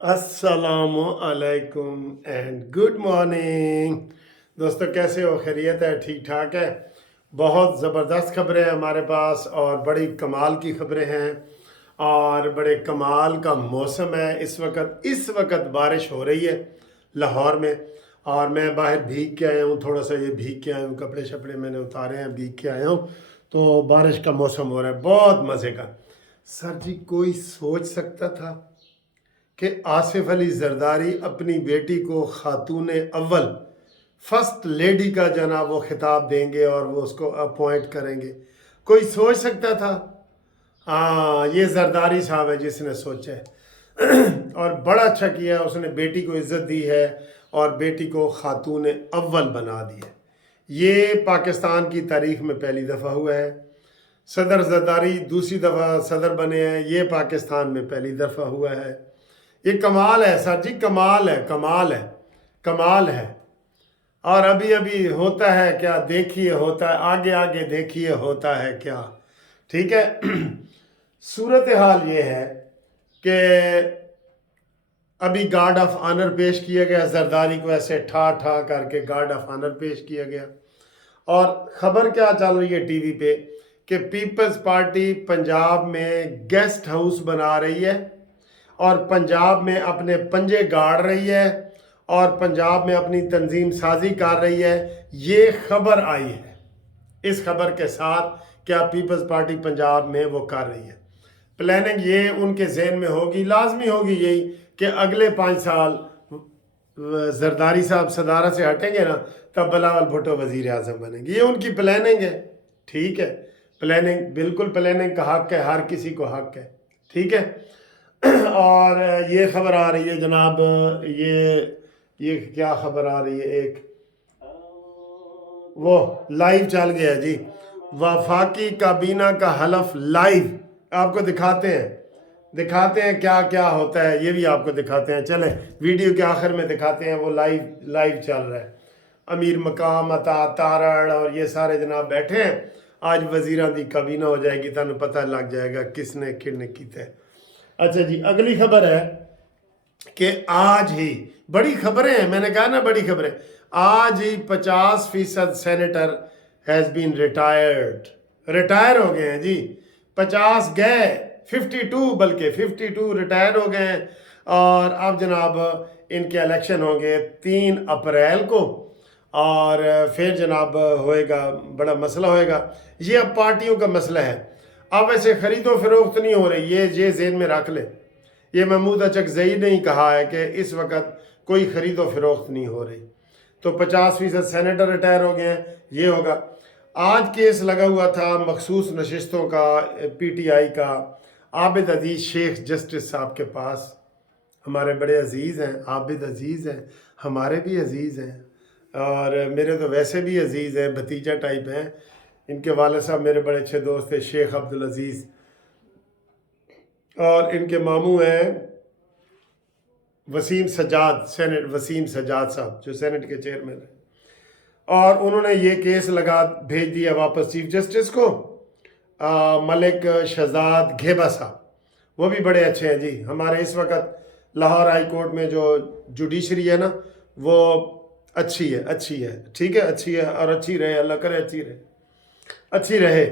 السلام علیکم and good morning دوستو، کیسے ہو؟ خیریت ہے؟ ٹھیک ٹھاک ہے؟ بہت زبردست خبریں ہیں ہمارے پاس اور بڑی کمال کی خبریں ہیں اور بڑے کمال کا موسم ہے اس وقت بارش ہو رہی ہے لاہور میں، اور میں باہر بھیگ کے آیا ہوں، تھوڑا سا یہ بھیگ کے آیا ہوں، کپڑے شپڑے میں نے اتارے ہیں، بھیگ کے آیا ہوں، تو بارش کا موسم ہو رہا ہے بہت مزے کا۔ سر جی، کوئی سوچ سکتا تھا کہ آصف علی زرداری اپنی بیٹی کو خاتون اول فرسٹ لیڈی کا جناب وہ خطاب دیں گے اور وہ اس کو اپوائنٹ کریں گے؟ کوئی سوچ سکتا تھا؟ ہاں، یہ زرداری صاحب ہے جس نے سوچا ہے اور بڑا اچھا کیا ہے، اس نے بیٹی کو عزت دی ہے اور بیٹی کو خاتون اول بنا دی ہے۔ یہ پاکستان کی تاریخ میں پہلی دفعہ ہوا ہے۔ صدر زرداری دوسری دفعہ صدر بنے ہیں، یہ پاکستان میں پہلی دفعہ ہوا ہے۔ یہ کمال ہے سر جی، کمال ہے، کمال ہے، کمال ہے۔ اور ابھی ہوتا ہے کیا دیکھیے، ہوتا ہے آگے آگے دیکھیے ہوتا ہے کیا۔ ٹھیک ہے، صورتحال یہ ہے کہ ابھی گارڈ آف آنر پیش کیا گیا، زرداری کو ایسے ٹھا ٹھا کر کے گارڈ آف آنر پیش کیا گیا۔ اور خبر کیا چل رہی ہے ٹی وی پہ کہ پیپلز پارٹی پنجاب میں گیسٹ ہاؤس بنا رہی ہے اور پنجاب میں اپنے پنجے گاڑ رہی ہے اور پنجاب میں اپنی تنظیم سازی کر رہی ہے۔ یہ خبر آئی ہے، اس خبر کے ساتھ کیا پیپلز پارٹی پنجاب میں وہ کر رہی ہے پلاننگ، یہ ان کے ذہن میں ہوگی، لازمی ہوگی یہی کہ اگلے 5 سال زرداری صاحب صدارت سے ہٹیں گے نا، تب بلاول بھٹو وزیر اعظم بنیں گے۔ یہ ان کی پلاننگ ہے، ٹھیک ہے، پلاننگ، بالکل پلاننگ کا حق ہے، ہر کسی کو حق ہے، ٹھیک ہے۔ اور یہ خبر آ رہی ہے جناب، یہ کیا خبر آ رہی ہے، ایک وہ لائیو چل گیا جی، وفاقی کابینہ کا حلف لائیو، آپ کو دکھاتے ہیں کیا کیا ہوتا ہے، یہ بھی آپ کو دکھاتے ہیں، چلیں ویڈیو کے آخر میں دکھاتے ہیں، وہ لائیو چل رہا ہے۔ امیر مقام، عطا تارڑ اور یہ سارے جناب بیٹھے ہیں، آج وزیران دی کابینہ ہو جائے گی، تانوں پتہ لگ جائے گا کس نے کن کیتا ہے۔ اچھا جی، اگلی خبر ہے کہ آج ہی بڑی خبریں ہیں، میں نے کہا نا بڑی خبریں، آج ہی 50% سینیٹر ہیز بین ریٹائر ہو گئے ہیں جی، 50 گئے، 52 بلکہ 52 ریٹائر ہو گئے ہیں، اور اب جناب ان کے الیکشن ہوں گے 3 اپریل کو، اور پھر جناب ہوئے گا بڑا مسئلہ ہوئے گا، یہ اب پارٹیوں کا مسئلہ ہے۔ اب ایسے خرید و فروخت نہیں ہو رہی، یہ ذہن میں رکھ لے، یہ محمود اچکزئی نے ہی کہا ہے کہ اس وقت کوئی خرید و فروخت نہیں ہو رہی، تو 50% سینیٹر ریٹائر ہو گئے ہیں، یہ ہوگا۔ آج کیس لگا ہوا تھا مخصوص نشستوں کا، پی ٹی آئی کا، عابد عزیز شیخ جسٹس صاحب کے پاس، ہمارے بڑے عزیز ہیں، عابد عزیز ہیں، ہمارے بھی عزیز ہیں، اور میرے تو ویسے بھی عزیز ہیں، بھتیجا ٹائپ ہیں۔ ان کے والد صاحب میرے بڑے اچھے دوست تھے، شیخ عبدالعزیز، اور ان کے ماموں ہیں وسیم سجاد صاحب جو سینٹ کے چیئرمین ہیں، اور انہوں نے یہ کیس بھیج دیا واپس چیف جسٹس کو، ملک شہزاد گھیبا صاحب، وہ بھی بڑے اچھے ہیں جی، ہمارے اس وقت لاہور ہائی کورٹ میں جو جوڈیشری ہے نا، وہ اچھی ہے، ٹھیک ہے، اچھی ہے، اور اچھی رہے، اللہ کرے اچھی رہے۔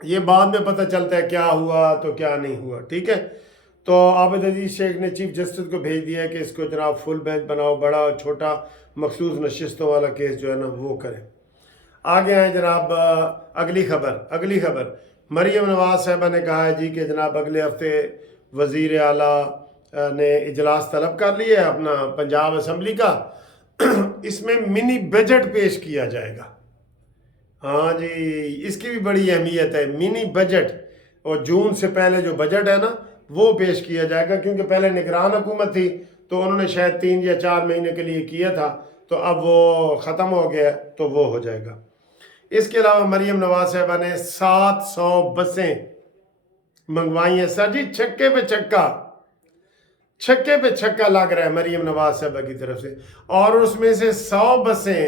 یہ بعد میں پتہ چلتا ہے کیا ہوا تو کیا نہیں ہوا، ٹھیک ہے۔ تو عابد عزیز شیخ نے چیف جسٹس کو بھیج دیا ہے کہ اس کو جناب فل بینچ بناؤ، بڑا اور چھوٹا مخصوص نشستوں والا کیس جو ہے نا وہ کرے۔ آگے ہیں جناب اگلی خبر، مریم نواز صاحبہ نے کہا ہے جی کہ جناب اگلے ہفتے وزیر اعلیٰ نے اجلاس طلب کر لیا ہے اپنا پنجاب اسمبلی کا، اس میں منی بجٹ پیش کیا جائے گا۔ ہاں جی، اس کی بھی بڑی اہمیت ہے، منی بجٹ، اور جون سے پہلے جو بجٹ ہے نا وہ پیش کیا جائے گا، کیونکہ پہلے نگران حکومت تھی تو انہوں نے شاید 3 یا 4 مہینے کے لیے کیا تھا، تو اب وہ ختم ہو گیا تو وہ ہو جائے گا۔ اس کے علاوہ مریم نواز صاحبہ نے 700 بسیں منگوائی ہیں سر جی، چھکے پہ چھکا لگ رہا ہے مریم نواز صاحبہ کی طرف سے، اور اس میں سے 100 بسیں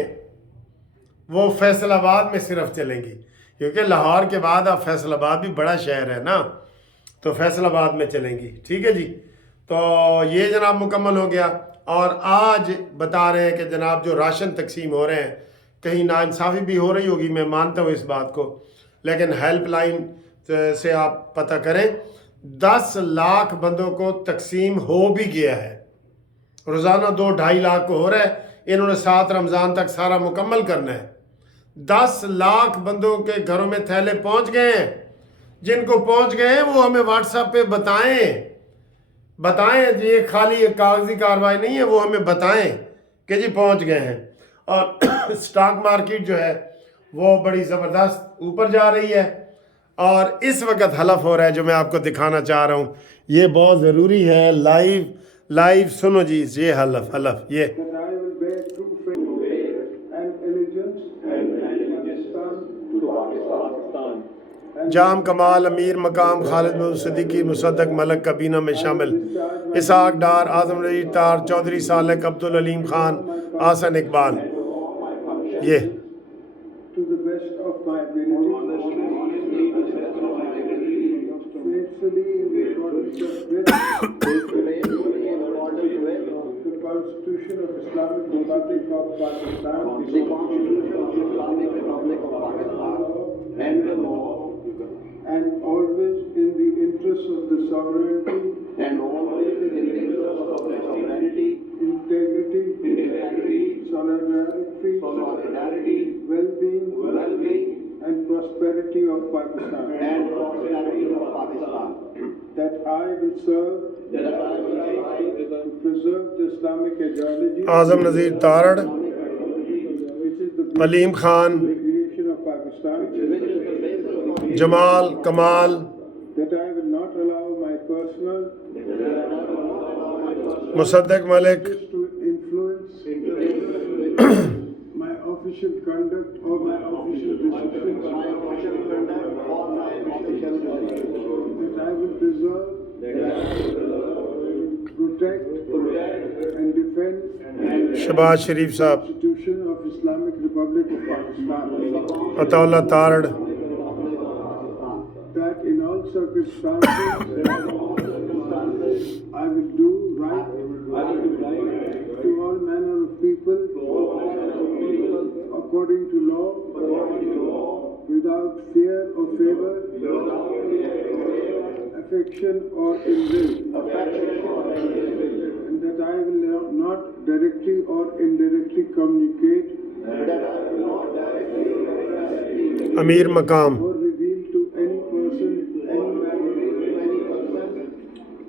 وہ فیصل آباد میں صرف چلیں گی، کیونکہ لاہور کے بعد اب فیصل آباد بھی بڑا شہر ہے نا، تو فیصل آباد میں چلیں گی، ٹھیک ہے جی۔ تو یہ جناب مکمل ہو گیا، اور آج بتا رہے ہیں کہ جناب جو راشن تقسیم ہو رہے ہیں کہیں ناانصافی بھی ہو رہی ہوگی، میں مانتا ہوں اس بات کو، لیکن ہیلپ لائن سے آپ پتہ کریں 10 لاکھ بندوں کو تقسیم ہو بھی گیا ہے، روزانہ 2-2.5 لاکھ کو ہو رہا ہے، انہوں نے 7 رمضان تک سارا مکمل کرنا ہے۔ 10 لاکھ بندوں کے گھروں میں تھیلے پہنچ گئے ہیں، جن کو پہنچ گئے ہیں وہ ہمیں واٹس ایپ پہ بتائیں جی، یہ خالی ایک کاغذی کارروائی نہیں ہے، وہ ہمیں بتائیں کہ جی پہنچ گئے ہیں۔ اور سٹاک مارکیٹ جو ہے وہ بڑی زبردست اوپر جا رہی ہے، اور اس وقت حلف ہو رہا ہے جو میں آپ کو دکھانا چاہ رہا ہوں، یہ بہت ضروری ہے، لائیو سنو جی، یہ حلف یہ جام کمال، امیر مقام خالد محمود صدیقی، مصدق ملک کابینہ میں شامل، اسحاق ڈار، اعظم نذیر تار، چودھری صالح، عبدالعلیم خان، آسن اقبال۔ یہ Constitution of Islamic Republic of Pakistan, the Constitution of Islamic Republic of Pakistan, and the law, and always in the interest of the sovereignty, and always in the interest of the sovereignty, integrity, solidarity, well-being, and prosperity of Pakistan, that I will serve to preserve the Islamic ideology, Azam Nazir Tarar, Aleem Khan, creation of Pakistan, Jamal Kamal, that I will not allow my personal Musadiq Malik, to influence my official conduct or my official decisions, that I will preserve, protect, and defend Shahbaz شریف صاحب، the Constitution of Islamic Republic of Pakistan, عطا اللہ Tarar, that in all circumstances I will do right to all manner of people according to law, without fear or favor, affection or ill will, and that I will not directly or indirectly communicate امیر مقام، or reveal to any person any matter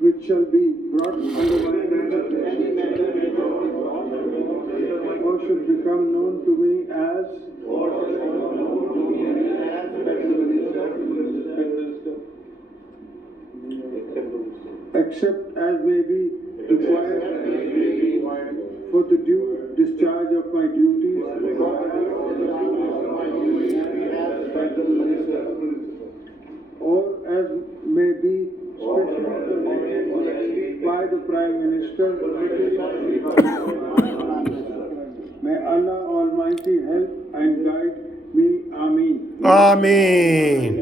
which shall be brought under my jurisdiction or should become known to me as except as may be required for the due discharge of my duties or as may be specially permitted by the Prime Minister. May Allah Almighty help and guide me. Ameen. آمین۔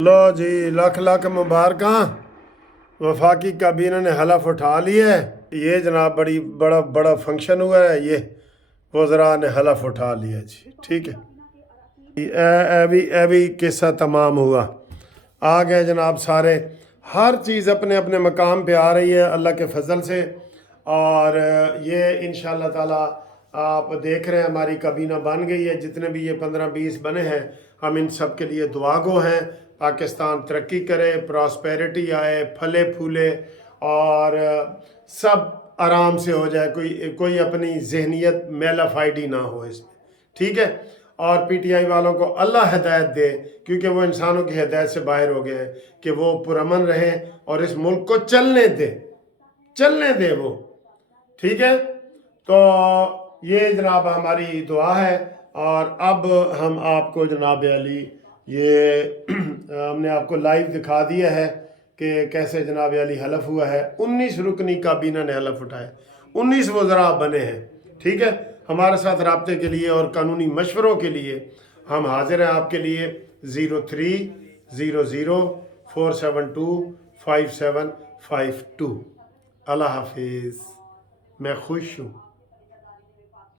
لو جی، لاکھ مبارکاں، وفاقی کابینہ نے حلف اٹھا لی ہے، یہ جناب بڑا فنکشن ہوا ہے، یہ وزراء نے حلف اٹھا لیا جی، ٹھیک ہے، بھی قصہ تمام ہوا، آ گئے جناب سارے، ہر چیز اپنے اپنے مقام پہ آ رہی ہے اللہ کے فضل سے، اور یہ انشاءاللہ تعالی آپ دیکھ رہے ہیں ہماری کابینہ بن گئی ہے، جتنے بھی یہ 15-20 بنے ہیں، ہم ان سب کے لیے دعا گو ہیں، پاکستان ترقی کرے، پراسپیرٹی آئے، پھلے پھولے، اور سب آرام سے ہو جائے، کوئی اپنی ذہنیت میلا فائڈی نہ ہو اس میں، ٹھیک ہے، اور پی ٹی آئی والوں کو اللہ ہدایت دے، کیونکہ وہ انسانوں کی ہدایت سے باہر ہو گئے ہیں، کہ وہ پرامن رہیں اور اس ملک کو چلنے دے وہ، ٹھیک ہے، تو یہ جناب ہماری دعا ہے، اور اب ہم آپ کو جناب علی یہ ہم نے آپ کو لائیو دکھا دیا ہے کہ کیسے جناب علی حلف ہوا ہے، 19 رکنی کابینہ نے حلف اٹھائے، 19 وزراء بنے ہیں، ٹھیک ہے، ہمارے ساتھ رابطے کے لیے اور قانونی مشوروں کے لیے ہم حاضر ہیں آپ کے لیے 0300 4725752. اللہ حافظ. میں خوش ہوں.